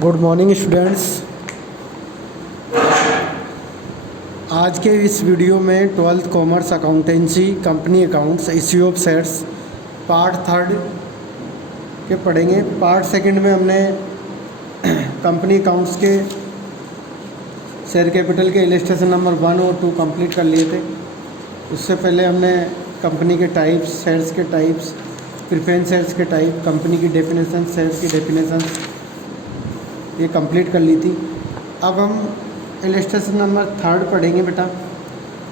Good morning students. आज के इस वीडियो में 12th commerce accountancy company accounts issue of shares part third के पढ़ेंगे। पार्ट सेकंड में हमने कंपनी अकाउंट्स के शेयर कैपिटल के इलस्ट्रेशन नंबर 1 और 2 कंप्लीट कर लिए थे। उससे पहले हमने कंपनी के टाइप्स, शेयर्स के टाइप्स, प्रेफरेंस शेयर्स के टाइप, कंपनी की डेफिनेशन, शेयर्स की डेफिनेशन ये कंप्लीट कर ली थी। अब हम इलस्ट्रेशन नंबर 3 पढ़ेंगे बेटा।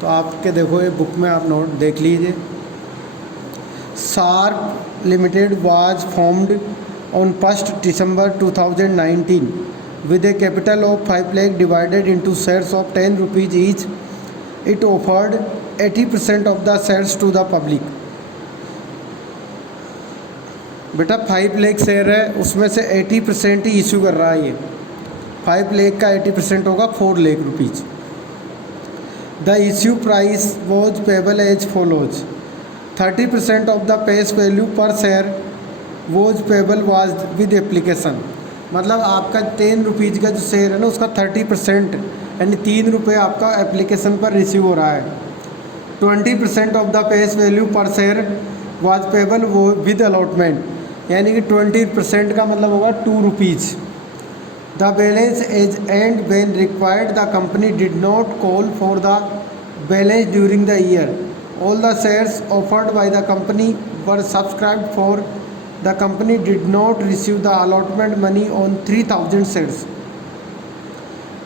तो आपके देखो ये बुक में आप नोट देख लीजिए। Sharp limited was formed on 1 December 2019 with a capital of 5 lakh divided into shares of 10 rupees each. It offered 80% of the shares to the public. बेटा 5 लाख शेयर है, उसमें से 80% ही इशू कर रहा है। ये 5 लाख का 80% होगा 4 lakh rupees. The issue price was payable as follows. 30% of the face value पर share was payable was with application. मतलब आपका 10 रुपीज़ का जो शेयर है ना, उसका 30% यानी 3 रुपये आपका एप्लीकेशन पर रिसीव हो रहा है। 20% ऑफ द फेस वैल्यू पर शेयर वाज पेबल वो विद अलॉटमेंट, यानी कि 20% का मतलब होगा 2 rupees. The balance as and when required the company did not call for the balance during the year. All the shares offered by the company were subscribed for the company did not receive the allotment money on 3000 shares.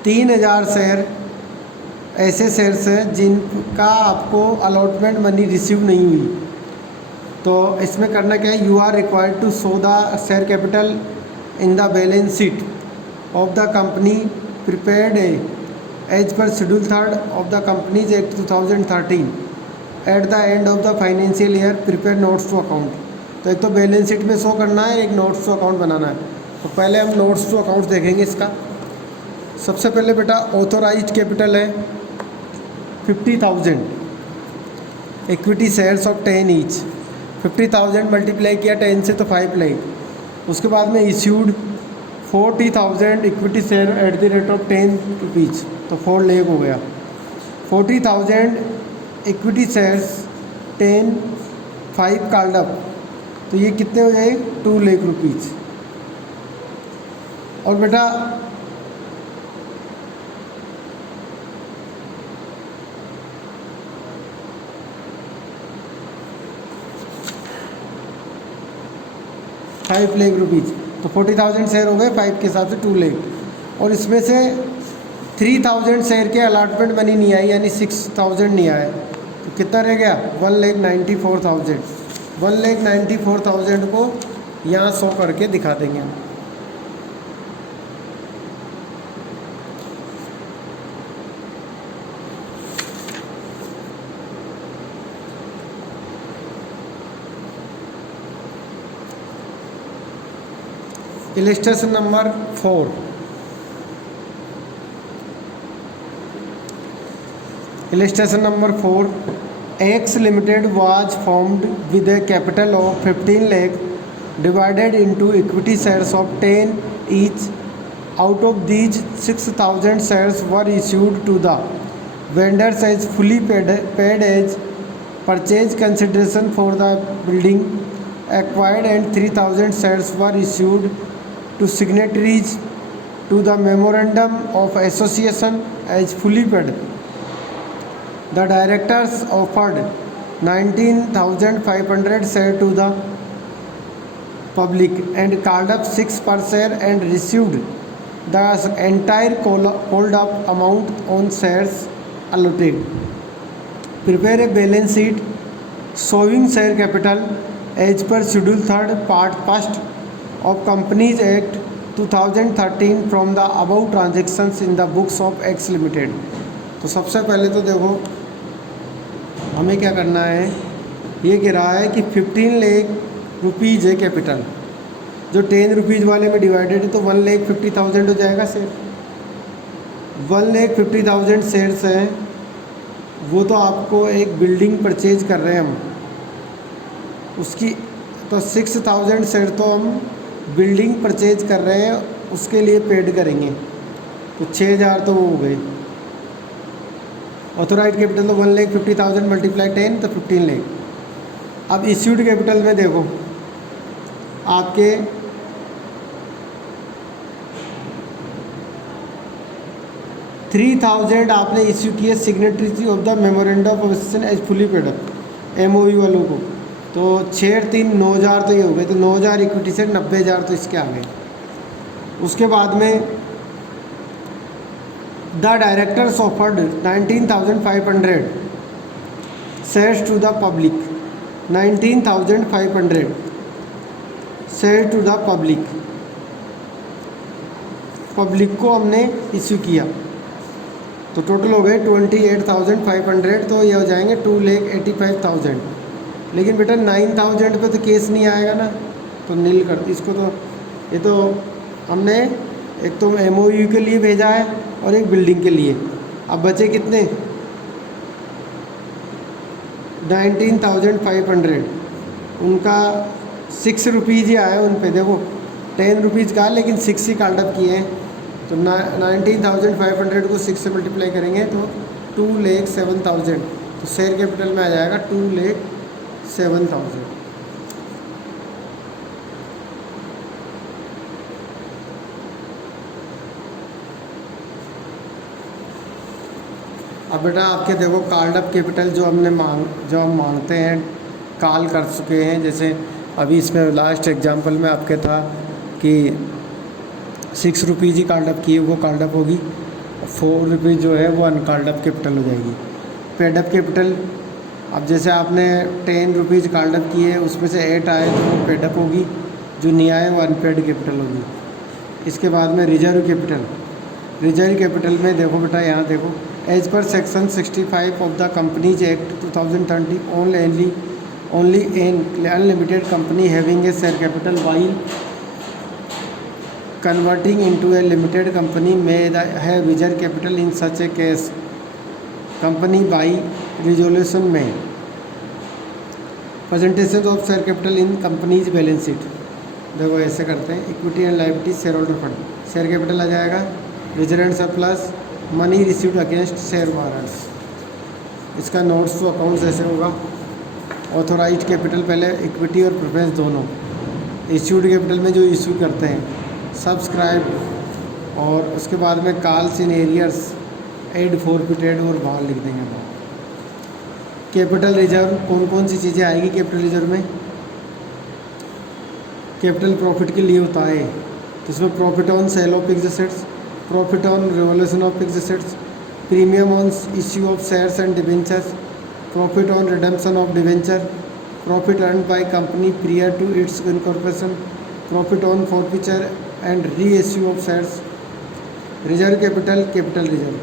3000 share ऐसे shares हैं जिनका आपको allotment money receive नहीं हुई। तो इसमें करना क्या है, you are required to show the share capital in the balance sheet of the company prepared as per schedule 3 of the companies act 2013 at the end of the financial year prepare notes to account. तो एक तो balance sheet में show करना है, एक notes to account बनाना है। तो पहले हम नोट्स टू अकाउंट देखेंगे इसका। सबसे पहले बेटा ऑथोराइज्ड कैपिटल है 50,000, equity shares of 10 each. 50,000 multiply किया 10 से तो 5 लाख। उसके बाद में issued 40,000 equity share at the rate of 10 rupees, तो 4 लाख हो गया। 40,000 इक्विटी शेयर्स 10 5 कॉल्ड अप, तो ये कितने हो जाए 2 लाख रुपीज़। और बेटा ₹5 लाख, तो 40,000 शेयर हो गए 5 के हिसाब से 2 लाख। और इसमें से 3,000 शेयर के अलॉटमेंट मनी नहीं आई, यानी 6,000 नहीं आए, तो कितना रह गया 1,94,000। 1,94,000 को यहाँ 100 करके दिखा देंगे हम। Illustration number 4। Illustration number 4, X limited was formed with a capital of 15 lakh divided into equity shares of 10 each. Out of these 6,000 shares were issued to the vendors as fully paid as purchase consideration for the building acquired and 3,000 shares were issued to signatories to the memorandum of association as fully paid. The directors offered 19,500 share to the public and called up 6 per share and received the entire called up amount on shares allotted. Prepare a balance sheet showing share capital as per schedule 3 part 1 of Companies Act 2013 from the above transactions in the books of X Limited। तो सबसे पहले तो देखो हमें क्या करना है, ये कह रहा है कि 15 लाख रुपीज़ है कैपिटल, जो 10 रुपीज़ वाले में डिवाइडेड है, तो 1,50,000 हो जाएगा शेयर। 1,50,000 शेयर्स हैं, वो तो आपको एक बिल्डिंग परचेज कर रहे हैं हम, उसकी तो 6,000 शेयर तो हम बिल्डिंग परचेज कर रहे हैं उसके लिए पेड करेंगे, तो 6,000 तो वो हो गए। ऑथोराइज कैपिटल तो 1,50,000 मल्टीप्लाई 10 तो 15 लाख। अब इश्यूड कैपिटल में देखो आपके 3,000 आपने इश्यू किए signatory of the memorandum of position as fully paid up MOU वालों को, तो 6 3 9,000 तो ये हो गए, तो 9,000 इक्विटी से 90,000 तो इसके आ गए। उसके बाद में the directors offered 19,500 shares to the public, 19,500 share to the public को हमने इश्यू किया, तो टोटल हो गए 28,500, तो ये हो जाएंगे 2,85,000। लेकिन बेटा 9,000 पे तो केस नहीं आएगा ना, तो नील कर इसको। तो ये तो हमने एक तो एमओयू के लिए भेजा है और एक बिल्डिंग के लिए। अब बचे कितने 19,500, उनका 6 रुपीज़ ही आया उन पे, देखो 10 रुपीज़ का, लेकिन 6 ही काल्डअप किए हैं, तो 19,500 को 6 से मल्टीप्लाई करेंगे तो 2,07,000, तो शेयर कैपिटल में आ जाएगा 2,07,000। अब बेटा आपके देखो कार्डअप कैपिटल जो हम मांगते हैं कॉल कर चुके हैं, जैसे अभी इसमें लास्ट एग्जांपल में आपके था कि 6 रुपीज़ ही कार्डअप की, वो कार्डअप होगी, 4 रुपीज़ जो है वो अनकार्डअप कैपिटल हो जाएगी। पेडअप कैपिटल, अब जैसे आपने 10 रुपीज़ कार्डअप किए, उसमें से 8 आए तो वो पेडअप होगी, जो नहीं आए वो अनपेड कैपिटल होगी। इसके बाद में रिजर्व कैपिटल में देखो बेटा, यहाँ देखो as per section 65 of the companies act 2030 only an unlimited company having a share capital while converting into a limited company may have reserve capital in such a case company by resolution में presentation of share capital in company's balance sheet। देखो ऐसे करते हैं, equity and liability share holder fund, share capital आ जाएगा, reserve and surplus, money received against share warrants, इसका notes to accounts ऐसे होगा। ऑथोराइज कैपिटल पहले इक्विटी और प्रेफरेंस दोनों, इश्यूड कैपिटल में जो इशू करते हैं सब्सक्राइब, और उसके बाद में calls in arrears add forfeited और बाहर लिख देंगे। कैपिटल रिजर्व कौन कौन सी चीज़ें आएगी कैपिटल रिजर्व में? कैपिटल प्रॉफिट के लिए होता है, तो इसमें profit on sale of fixed assets, profit on revolution of fixed assets, premium on issue of shares and debentures, profit on redemption of debenture, profit earn by company prior to its incorporation, profit on forfeiture and reissue of shares. Reserve capital reserve.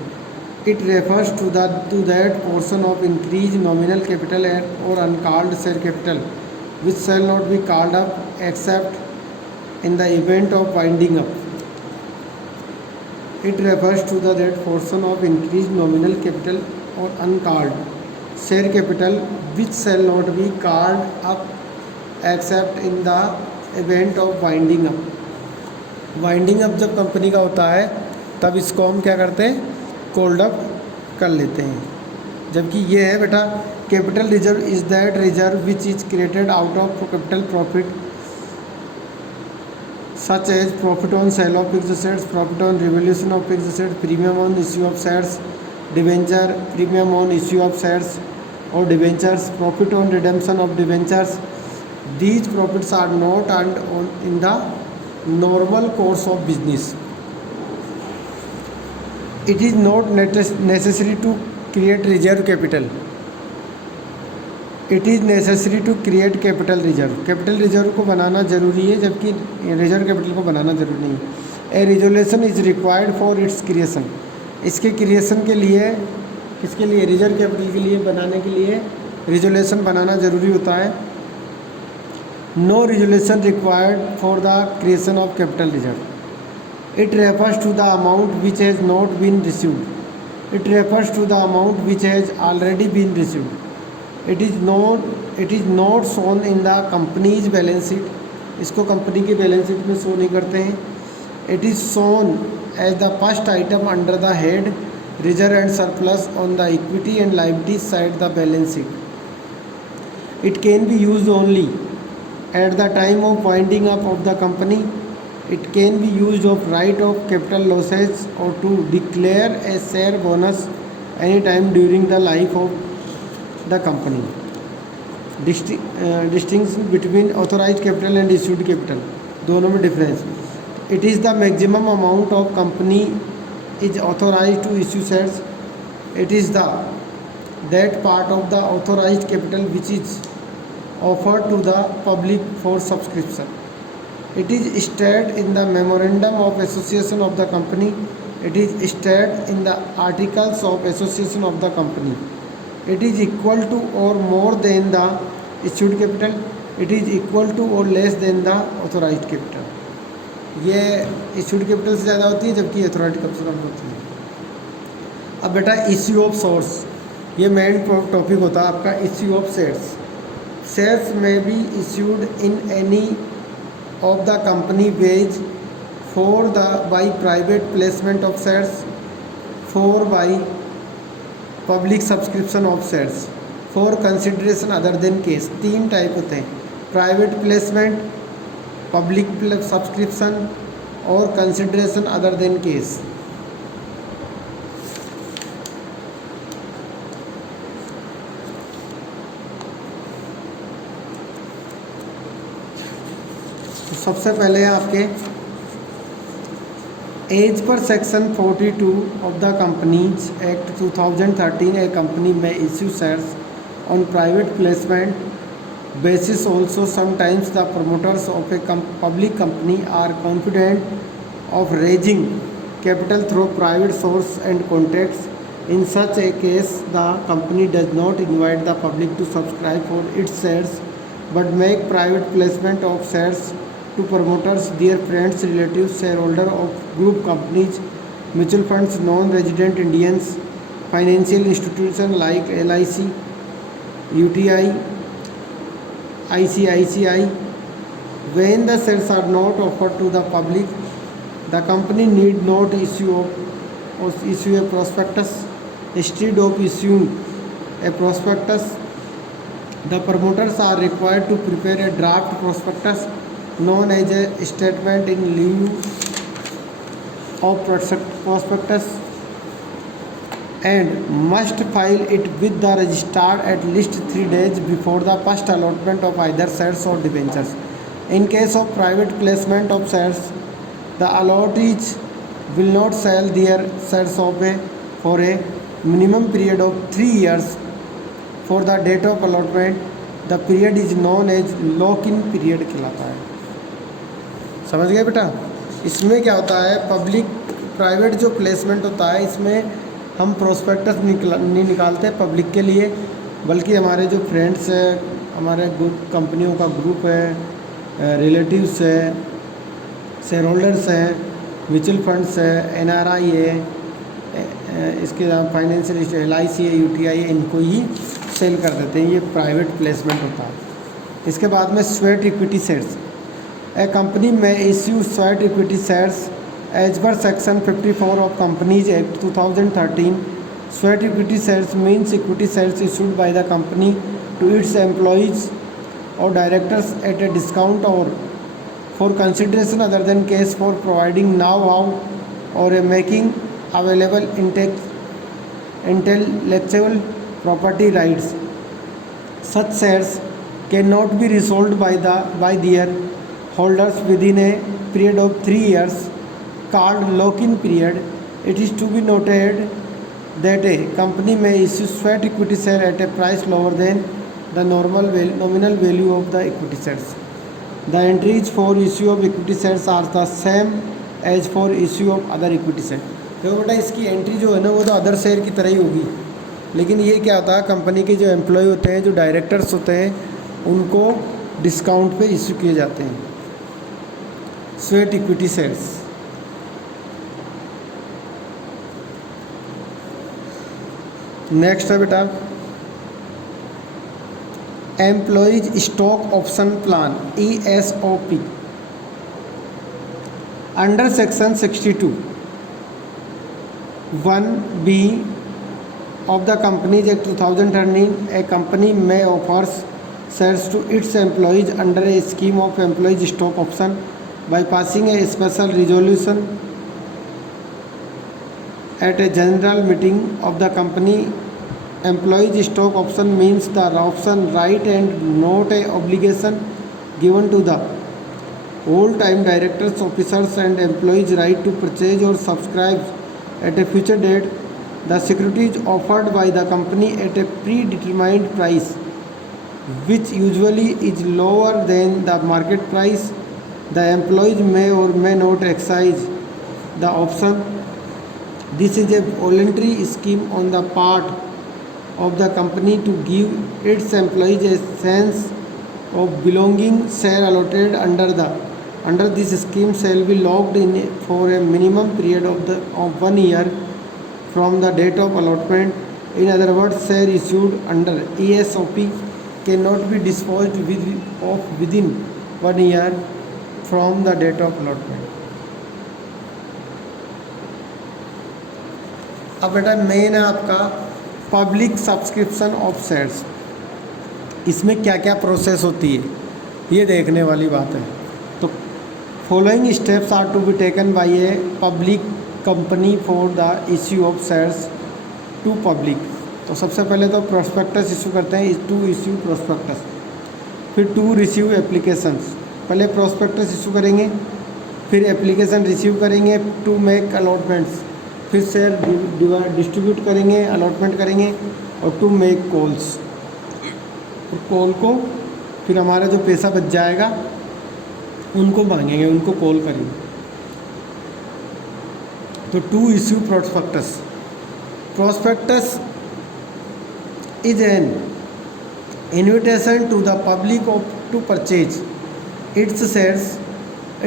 It refers to that portion of increased nominal capital or uncalled share capital which shall not be called up except in the event of winding up. It refers to that portion of increased nominal capital or uncalled share capital which shall not be called up except in the event of winding up. Winding up जब company का होता है तब इसको हम क्या करते हैं, कोल्ड अप कर लेते हैं। जबकि ये है बेटा capital reserve is that reserve which is created out of capital profit such as profit on sale of fixed assets, profit on revolution of fixed assets, premium on issue of shares, debenture, premium on issue of shares और debentures, profit on redemption of debentures. These profits are not earned in the normal course of business. It is not necessary to create reserve capital. It is necessary to create capital reserve. Capital reserve को बनाना ज़रूरी है, जबकि reserve capital को बनाना ज़रूरी नहीं है। A resolution is required for its creation. इसके creation के लिए, किसके लिए, रिजर्व कैपिटल के लिए बनाने के लिए resolution बनाना ज़रूरी होता है। No resolution required for the creation of capital reserve. It refers to the amount which has not been received. It refers to the amount which has already been received. It is not shown in the company's balance sheet इसको company की balance sheet में show नहीं करते हैं। It is shown as the first item under the head reserve and surplus on the equity and liability side the balance sheet. It can be used only at the time of winding up of the company. It can be used of write off capital losses or to declare a share bonus any time during the life of the company. Distinction between authorized capital and issued capital, दोनों में difference. It is the maximum amount of company is authorized to issue shares. It is that part of the authorized capital which is offered to the public for subscription. It is stated in the memorandum of association of the company. It is stated in the articles of association of the company. It is equal to or more than the issued capital. It is equal to or less than the authorized capital. ये issued capital से ज़्यादा होती है जबकि authorized capital कम होती है। अब बेटा issue of source, ये मेन टॉपिक होता है आपका issue of shares. Shares may be issued in any of the company wage by private placement of shares, 4 by public subscription of shares, for consideration other than case। 3 type होते हैं, private placement, public subscription और consideration other than case. सबसे पहले आपके as per section 42 of the companies act 2013 a company में issue shares on private placement basis also sometimes the promoters of a public company are confident of raising capital through private source and contracts. In such a case the company does not invite the public to subscribe for it's shares but make private placement of shares to promoters, their friends, relatives, shareholder of group companies, mutual funds, non-resident Indians, financial institutions like LIC, UTI, ICICI. When the shares are not offered to the public, the company need not issue a prospectus. Instead of issuing a prospectus, the promoters are required to prepare a draft prospectus known as a statement in lieu of prospectus and must file it with the registrar at least 3 days before the first allotment of either shares or debentures. In case of private placement of shares, the allottees will not sell their shares for a minimum period of 3 years for the date of allotment. The period is known as lock-in period कहलाता है। समझ गए बेटा? इसमें क्या होता है, public private जो प्लेसमेंट होता है इसमें हम प्रोस्पेक्टस नहीं निकालते पब्लिक के लिए, बल्कि हमारे जो फ्रेंड्स हैं, हमारे ग्रुप कंपनियों का ग्रुप है, रिलेटिव्स है, शेयर होल्डर्स हैं, म्यूचुअल फंड्स है, NRI है, इसके फाइनेंशियल LIC है, UTI है, इनको ही सेल कर देते हैं। ये प्राइवेट प्लेसमेंट होता है। इसके बाद में sweat equity shares. A company may issue sweat equity shares as per section 54 of Companies Act 2013. Sweat equity shares means equity shares issued by the company to its employees or directors at a discount or for consideration other than cash for providing know-how or making available intellectual property rights. Such shares cannot be resold by their holders within a period of 3 years called lock-in period. It is to be noted that a company may issue sweat equity share at a price lower than the nominal value of the equity shares. The entries for issue of equity shares are the same as for issue of other equity shares. देखो बेटा, इसकी entry जो है ना वो तो other share की तरह ही होगी, लेकिन ये क्या होता है, कंपनी के जो एम्प्लॉय होते हैं, जो डायरेक्टर्स होते हैं, उनको डिस्काउंट पे इश्यू किए जाते हैं स्वेट इक्विटी शेयर्स। नेक्स्ट है बेटा Employees Stock Option Plan ESOP. Under Section 62 1B of the Companies Act 2013, a company may offer shares to its employees under a scheme of employees stock option by passing a special resolution at a general meeting of the company. Employees stock option means the option right and not a obligation given to the whole-time directors, officers and employees right to purchase or subscribe at a future date the securities offered by the company at a predetermined price, which usually is lower than the market price. The employees may or may not exercise the option. This is a voluntary scheme on the part of the company to give its employees a sense of belonging. Share allotted under this scheme shall be locked in for a minimum period of 1 year from the date of allotment. In other words, share issued under ESOP cannot be disposed of within 1 year from the date of allotment. अब बेटा main है आपका public subscription of shares. इसमें क्या क्या process होती है ये देखने वाली बात है. तो following steps are to be taken by a public company for the issue of shares to public. तो सबसे पहले तो प्रोस्पेक्टस इशू करते हैं, टू इश्यू प्रोस्पेक्टस. फिर टू रिसीव एप्लीकेशंस. पहले प्रोस्पेक्टस इशू करेंगे, फिर एप्लीकेशन रिसीव करेंगे टू मेक अलॉटमेंट्स, फिर शेयर डिस्ट्रीब्यूट करेंगे, अलॉटमेंट करेंगे और टू मेक कॉल्स. और कॉल को फिर हमारा जो पैसा बच जाएगा उनको मांगेंगे, उनको कॉल करेंगे. तो to issue prospectus. Prospectus is an invitation to the public to purchase its shares.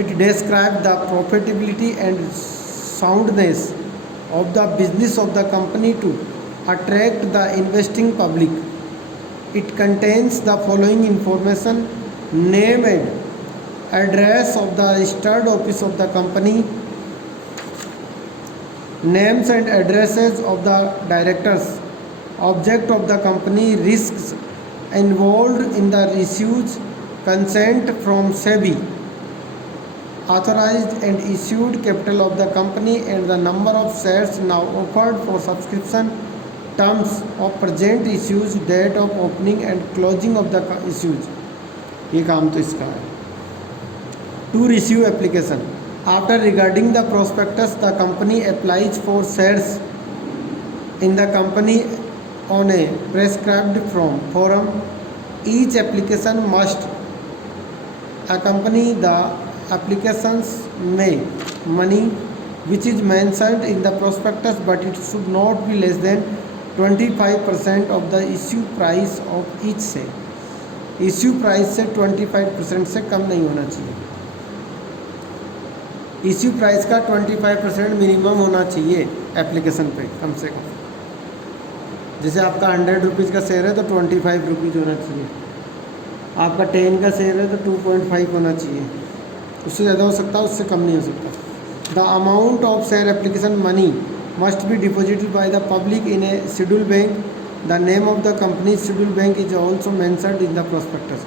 It describes the profitability and soundness of the business of the company to attract the investing public. It contains the following information: name and address of the registered office of the company, names and addresses of the directors, object of the company, risks involved in the issues, consent from SEBI, authorized and issued capital of the company and the number of shares now offered for subscription, terms of present issues, date of opening and closing of the issues. ये काम तो इसका है. To receive application. After regarding the prospectus, the company applies for shares in the company on a prescribed forum. Each application must accompany the application's money which is mentioned in the prospectus, but it should not be less than 25% of the issue price of each share. Issue price से 25% से कम नहीं होना चाहिए. Issue price का 25% minimum होना चाहिए application पे कम से कम. जैसे आपका 100 रुपीज़ का शेयर है तो 25 रुपीज़ होना चाहिए. आपका 10 का शेयर है तो 2.5 होना चाहिए. उससे ज़्यादा हो सकता है, उससे कम नहीं हो सकता. The amount of share application money must be deposited by the public in A schedule bank. The name of the company schedule bank is also mentioned in the prospectus.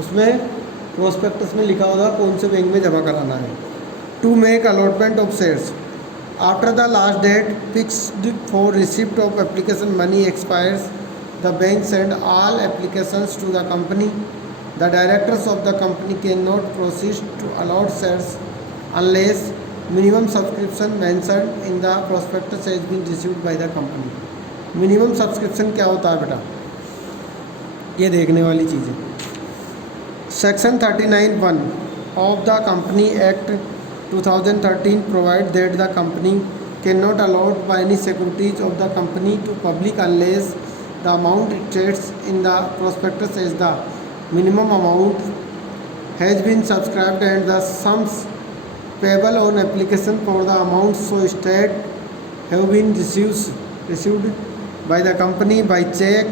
उसमें प्रोस्पेक्टस में लिखा होगा कौन से बैंक में जमा कराना है. To make allotment of shares. After the last date fixed for receipt of application money expires, the bank send all applications to the company. The directors of the company cannot proceed to allot shares unless minimum subscription mentioned in the prospectus has been received by the company. Minimum subscription क्या होता है बेटा, ये देखने वाली चीज़ है. Section 39(1) of the Company Act 2013 provide that the company cannot allot by any securities of the company to public unless the amount it states in the prospectus as the minimum amount has been subscribed and the sums payable on application for the amount so stated have been received by the company by check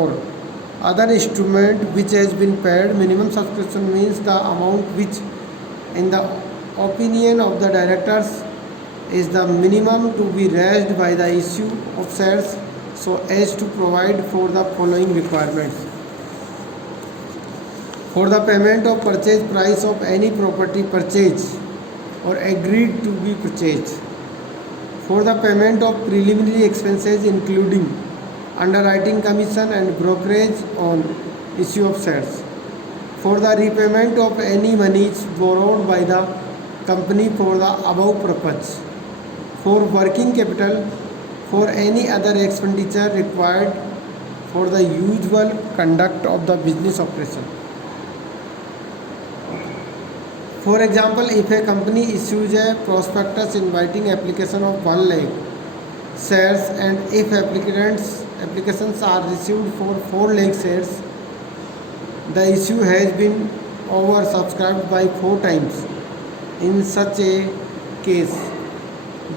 or other instrument which has been paid. Minimum subscription means the amount which in the opinion of the directors is the minimum to be raised by the issue of shares so as to provide for the following requirements. For the payment of purchase price of any property purchased or agreed to be purchased. For the payment of preliminary expenses including underwriting commission and brokerage on issue of shares. For the repayment of any monies borrowed by the company for the above purpose. For working capital, for any other expenditure required for the usual conduct of the business operation. For example, if a company issues a prospectus inviting application of 1 lakh shares and if applications are received for 4 lakh shares, the issue has been oversubscribed by 4 times. In such a case,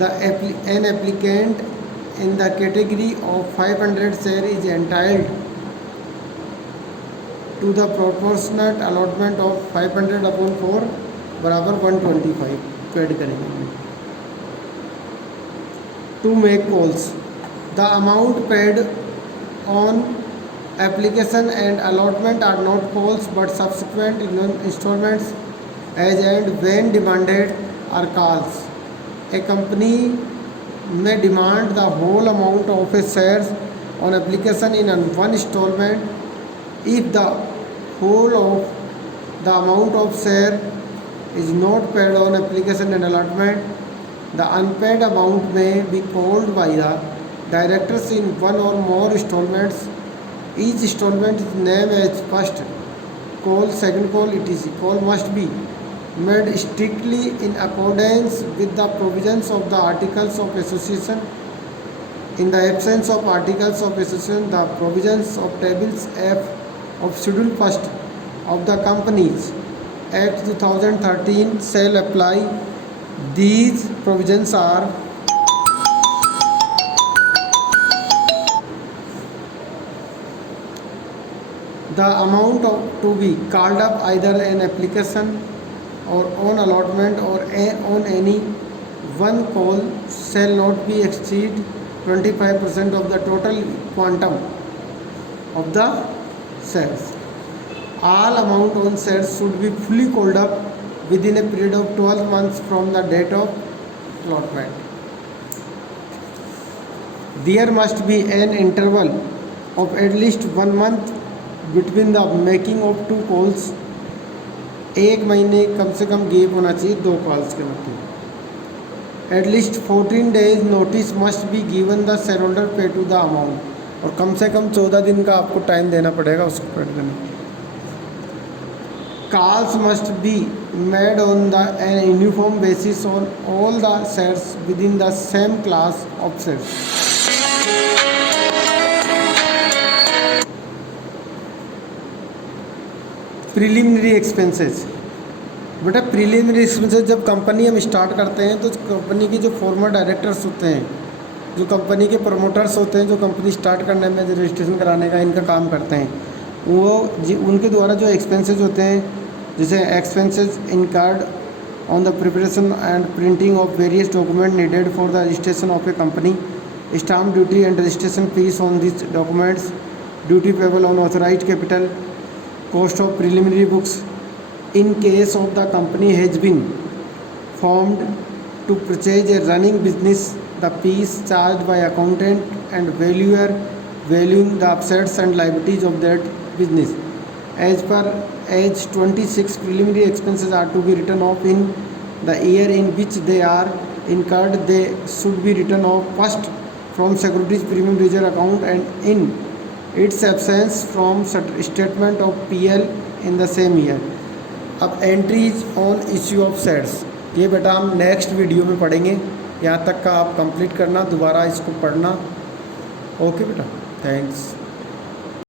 an applicant in the category of 500 share is entitled to the proportionate allotment of 500 upon 4 बराबर 125 को add करेंगे. To make calls, the amount paid on application and allotment are not calls but subsequent installments as and when demanded are calls. A company may demand the whole amount of its shares on application in one installment. If the whole of the amount of share is not paid on application and allotment, the unpaid amount may be called by the directors in one or more installments. Each installment is named as first call, second call, etc. Call must be made strictly in accordance with the provisions of the Articles of Association. In the absence of Articles of Association, the provisions of Tables F of Schedule 1st of the Companies Act 2013 shall apply. These provisions are the amount to be called up either an application or on allotment or on any one call shall not be exceed 25% of the total quantum of the shares. All amount on shares should be fully called up within a period of 12 months from the date of allotment. There must be an interval of at least 1 month between the making of 2 calls. 1 महीने कम से कम gap होना चाहिए 2 calls के मध्य. At least 14 days notice must be given the shareholder pay to the amount. और कम से कम 14 दिन का आपको टाइम देना पड़ेगा उसको पेड करने. Calls must be made on an uniform basis on all the shares within the same class of shares. Preliminary expenses. बेटा प्रीलिमिनरी एक्सपेंसेस जब कंपनी हम स्टार्ट करते हैं तो कंपनी के जो फॉर्मर डायरेक्टर्स होते हैं, जो कंपनी के प्रमोटर्स होते हैं, जो कंपनी स्टार्ट करने में जो रजिस्ट्रेशन कराने का इनका काम करते हैं, वो उनके द्वारा जो एक्सपेंसेस होते हैं, जैसे expenses incurred on the preparation and printing of various document needed for the registration of A company, stamp duty and registration fees on this documents, duty payable on authorised capital, cost of preliminary books in case of the company has been formed to purchase a running business, the fees charged by accountant and valuer valuing the assets and liabilities of that business. As per age 26, preliminary expenses are to be written off in the year in which they are incurred. They should be written off first from securities premium ledger account and in its absence from statement of PL in the same year. अब entries on issue of shares, ये बेटा हम next video में पढ़ेंगे. यहाँ तक का आप कंप्लीट करना, दोबारा इसको पढ़ना. ओके बेटा, थैंक्स.